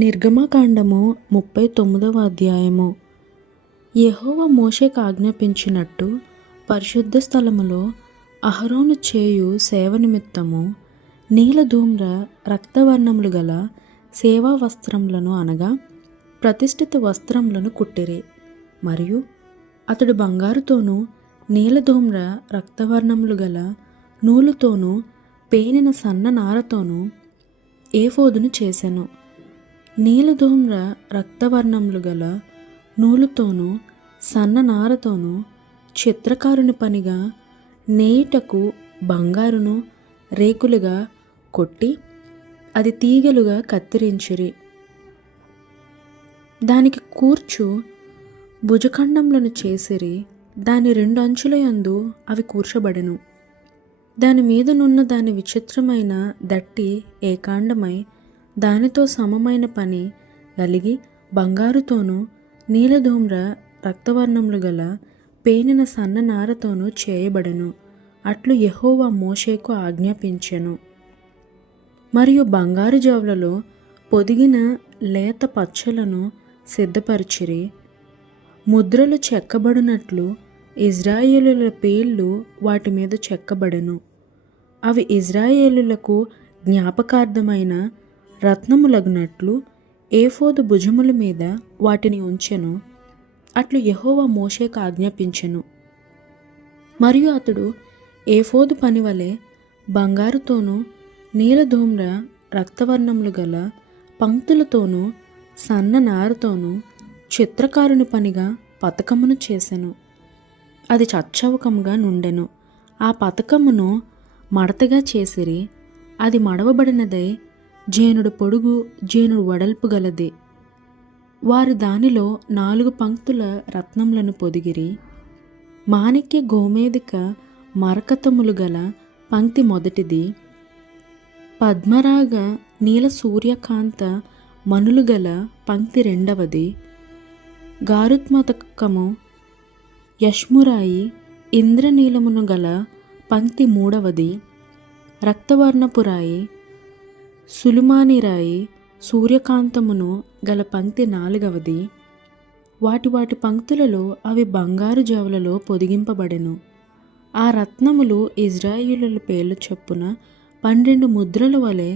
నిర్గమకాండము 39వ అధ్యాయము. యెహోవా మోషేకు ఆజ్ఞాపించినట్టు పరిశుద్ధ స్థలములో అహరోను చేయు సేవ నిమిత్తము నీలధూమ్ర రక్తవర్ణములు గల సేవా వస్త్రములను అనగా ప్రతిష్ఠిత వస్త్రములను కుట్టిరి. మరియు అతడు బంగారుతోనూ నీలధూమ్ర రక్తవర్ణములు గల నూలుతోనూ పేనిన సన్న నారతోనూ ఏఫోదును చేసెను. నీలధూమ్ర రక్తవర్ణములు గల నూలుతోనూ సన్న నారతోనూ చిత్రకారుని పనిగా నేయుటకు బంగారును రేకులుగా కొట్టి అది తీగలుగా కత్తిరించిరి. దానికి కూర్చు భుజఖండములను చేసిరి. దాని రెండు అంచుల యందు అవి కూర్చబడెను. దాని మీదనున్న దాని విచిత్రమైన దట్టి ఏకాండమై దానితో సమమైన పని కలిగి బంగారుతోనూ నీలధూమ్ర రక్తవర్ణములు గల పేనిన సన్న నారతోనూ చేయబడెను. అట్లు యెహోవా మోషేకు ఆజ్ఞాపించెను. మరియు బంగారు జవలలో పొదిగిన లేత పచ్చలను సిద్ధపరిచిరి. ముద్రలు చెక్కబడినట్లు ఇజ్రాయేలుల పేర్లు వాటి మీద చెక్కబడెను. అవి ఇజ్రాయేలులకు జ్ఞాపకార్థమైన రత్నములగునట్లు ఏఫోదు భుజముల మీద వాటిని ఉంచెను. అట్లు యెహోవా మోషేకు ఆజ్ఞాపించెను. మరియు అతడు ఏఫోదు పనివలె బంగారుతోనూ నీలధూమ్ర రక్తవర్ణములు గల పంక్తులతోనూ సన్న నారతోనూ చిత్రకారుని పనిగా పతకమును చేసెను. అది చచ్చవకముగా నుండెను. ఆ పతకమును మడతగా చేసిరి. అది మడవబడినదై జేనుడు పొడుగు జేనుడు వెడల్పు గలది. వారు దానిలో 4 పంక్తుల రత్నములను పొదిగిరి. మాణిక్య గోమేధిక మరకతములు గల పంక్తి మొదటిది, పద్మరాగ నీల సూర్యకాంత మణులు గల పంక్తి రెండవది, గారుత్మతకము యష్మురాయి ఇంద్రనీలమును గల పంక్తి మూడవది, రక్తవర్ణపురాయి సులుమానిరాయి సూర్యకాంతమును గల పంక్తి నాలుగవది. వాటి పంక్తులలో అవి బంగారు జవలలో పొదిగింపబడెను. ఆ రత్నములు ఇజ్రాయేలుల పేర్ల చొప్పున 12 ముద్రల వలె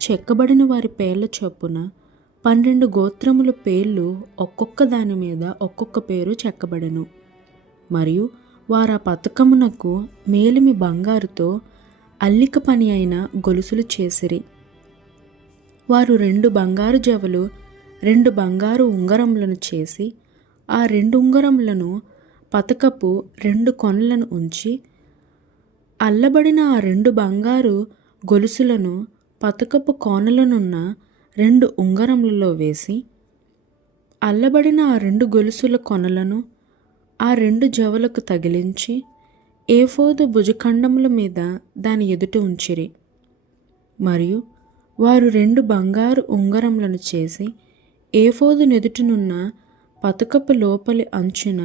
చెక్కబడిన వారి పేర్ల చొప్పున 12 గోత్రముల పేర్లు ఒక్కొక్క దాని మీద ఒక్కొక్క పేరు చెక్కబడెను. మరియు వారు ఆ పతకమునకు మేలిమి బంగారుతో అల్లిక పని అయిన గొలుసులు చేసిరి. వారు 2 బంగారు జవలు 2 బంగారు ఉంగరములను చేసి ఆ 2 ఉంగరములను పతకపు 2 కొనలను ఉంచి అల్లబడిన ఆ 2 బంగారు గొలుసులను పతకపు కోనలనున్న 2 ఉంగరములలో వేసి అల్లబడిన ఆ 2 గొలుసుల కొనలను ఆ 2 జవలకు తగిలించి ఏఫోదు భుజఖండముల మీద దాని ఎదుట ఉంచిరి. మరియు వారు 2 బంగారు ఉంగరములను చేసి ఏఫోదు నెదుటనున్న పతకపు లోపలి అంచున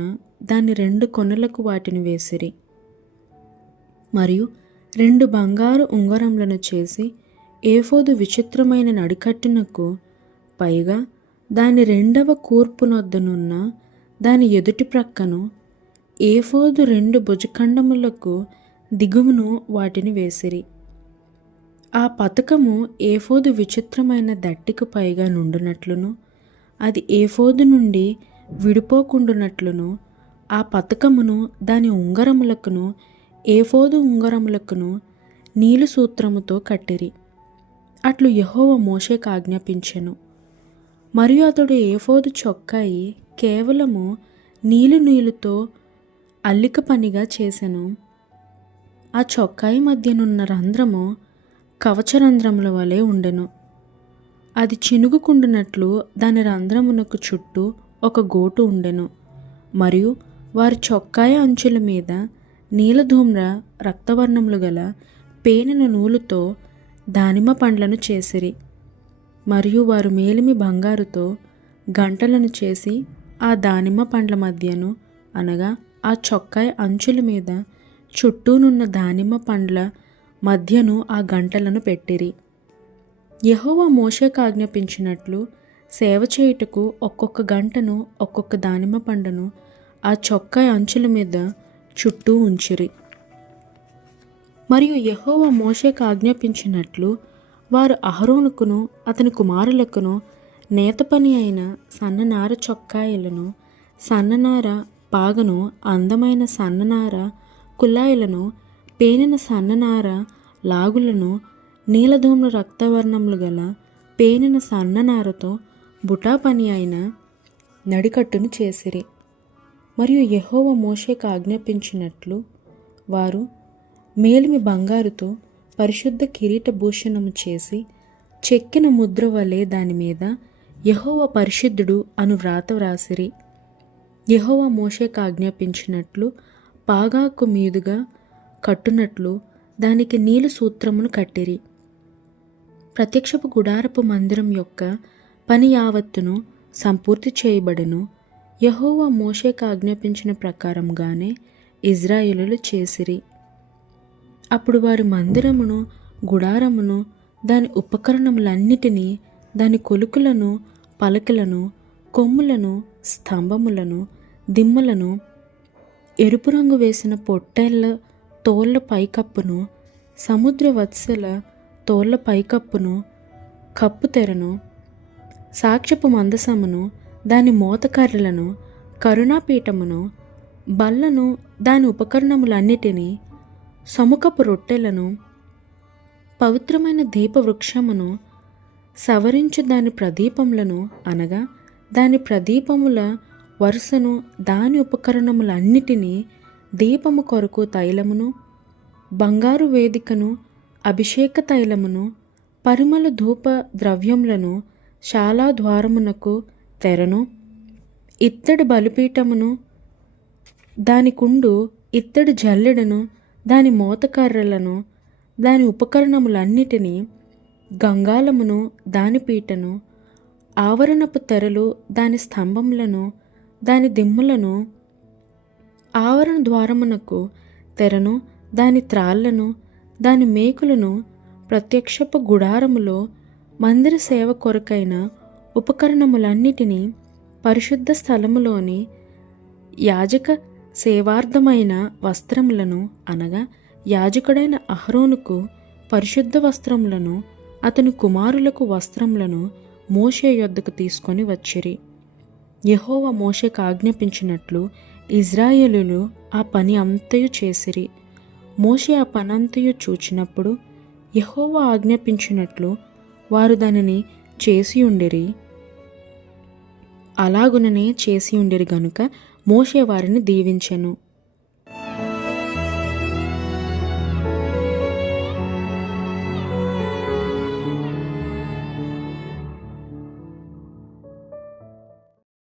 దాని 2 కొనలకు వాటిని వేసిరి. మరియు 2 బంగారు ఉంగరములను చేసి ఏఫోదు విచిత్రమైన నడికట్టునకు పైగా దాని 2వ కూర్పునొద్దనున్న దాని ఎదుటి ప్రక్కను ఏఫోదు 2 భుజఖండములకు దిగువను వాటిని వేసిరి. ఆ పతకము ఏఫోదు విచిత్రమైన దట్టికి పైగా నుండునట్లును అది ఏఫోదు నుండి విడిపోకుండునట్లును ఆ పతకమును దాని ఉంగరములకును ఏఫోదు ఉంగరములకును నీలు సూత్రముతో కట్టిరి. అట్లు యెహోవా మోషేకు ఆజ్ఞాపించెను. మరియు అతడు ఏఫోదు చొక్కాయి కేవలము నీలుతో అల్లిక పనిగా చేసెను. ఆ చొక్కాయి మధ్యనున్న రంధ్రము కవచరంధ్రముల వలె ఉండెను. అది చినుగుకుండునట్లు దాని రంధ్రమునకు చుట్టూ ఒక గోటు ఉండెను. మరియు వారి చొక్కాయ అంచుల మీద నీలధూమ్ర రక్తవర్ణములు గల పేనిన నూలుతో దానిమ్మ పండ్లను చేసిరి. మరియు వారు మేలిమి బంగారుతో గంటలను చేసి ఆ దానిమ్మ పండ్ల మధ్యను అనగా ఆ చొక్కాయ అంచుల మీద చుట్టూనున్న దానిమ్మ పండ్ల మధ్యను ఆ గంటలను పెట్టిరి. యెహోవా మోషేకు ఆజ్ఞాపించినట్లు సేవ చేయుటకు ఒక్కొక్క గంటను ఒక్కొక్క దానిమ్మ పండును ఆ చొక్కా అంచుల మీద చుట్టూ ఉంచిరి. మరియు యెహోవా మోషేకు ఆజ్ఞాపించినట్లు వారు అహరోనుకును అతని కుమారులకును నేత పని అయిన సన్ననార చొక్కాయిలను, సన్ననార పాగను, అందమైన సన్ననార కుల్లాయిలను, పేనిన సన్ననార లాగులను, నీలధూమ్ర రక్తవర్ణములు గల పేనిన సన్ననారతో బుటా పని అయిన నడికట్టును చేసిరి. మరియు యెహోవా మోషేకు ఆజ్ఞాపించినట్లు వారు మేలిమి బంగారుతో పరిశుద్ధ కిరీట భూషణము చేసి చెక్కిన ముద్ర వలె దాని మీద యెహోవా పరిశుద్ధుడు అను వ్రాత వ్రాసిరి. యెహోవా మోషేకు ఆజ్ఞాపించినట్లు పాగాకు మీదుగా కట్టునట్లు దానికి నీలు సూత్రమును కట్టిరి. ప్రత్యక్షపు గుడారపు మందిరం యొక్క పని యావత్తును సంపూర్తి చేయబడెను. యెహోవా మోషేకు ఆజ్ఞాపించిన ప్రకారంగానే ఇశ్రాయేలీయులు చేసిరి. అప్పుడు వారు మందిరమును, గుడారమును, దాని ఉపకరణములన్నిటినీ, దాని కొలుకులను, పలకలను, కొమ్ములను, స్తంభములను, దిమ్మలను, ఎరుపు రంగు వేసిన పొట్టేళ్ల తోళ్ల పైకప్పును, సముద్ర వత్సల తోళ్ల పైకప్పును, కప్పు తెరను, సాక్ష్యపు మందసమును, దాని మోతకర్రలను, కరుణాపీఠమును, బల్లను, దాని ఉపకరణములన్నిటినీ, సముఖపు రొట్టెలను, పవిత్రమైన దీపవృక్షమును, సవరించు దాని ప్రదీపములను అనగా దాని ప్రదీపముల వరుసను, దాని ఉపకరణములన్నిటినీ, దీపము కొరకు తైలమును, బంగారు వేదికను, అభిషేక తైలమును, పరిమళ ధూప ద్రవ్యములను, శాలా ద్వారమునకు తెరను, ఇత్తడి బలిపీఠమును, దాని కుండు, ఇత్తడి జల్లెడను, దాని మోతకర్రలను, దాని ఉపకరణములన్నిటినీ, గంగాళమును, దాని పీటను, ఆవరణపు తెరలు, దాని స్తంభములను, దాని దిమ్ములను, ఆవరణ ద్వారమునకు తెరను, దాని త్రాళ్లను, దాని మేకులను, ప్రత్యక్షపు గుడారములో మందిర సేవ కొరకైన ఉపకరణములన్నిటినీ, పరిశుద్ధ స్థలములోని యాజక సేవార్థమైన వస్త్రములను అనగా యాజకుడైన అహరోనుకు పరిశుద్ధ వస్త్రములను, అతని కుమారులకు వస్త్రములను మోషే యొద్దకు తీసుకొని వచ్చిరి. యెహోవా మోషేకు ఆజ్ఞాపించినట్లు ఇశ్రాయేలీయులు ఆ పని అంతయు చేసిరి. మోషే ఆ పనంతయు చూచినప్పుడు యెహోవా ఆజ్ఞాపించినట్లు వారు దానిని చేసియుండిరి. అలాగుననే చేసియుండిరి గనుక మోషే వారిని దీవించెను.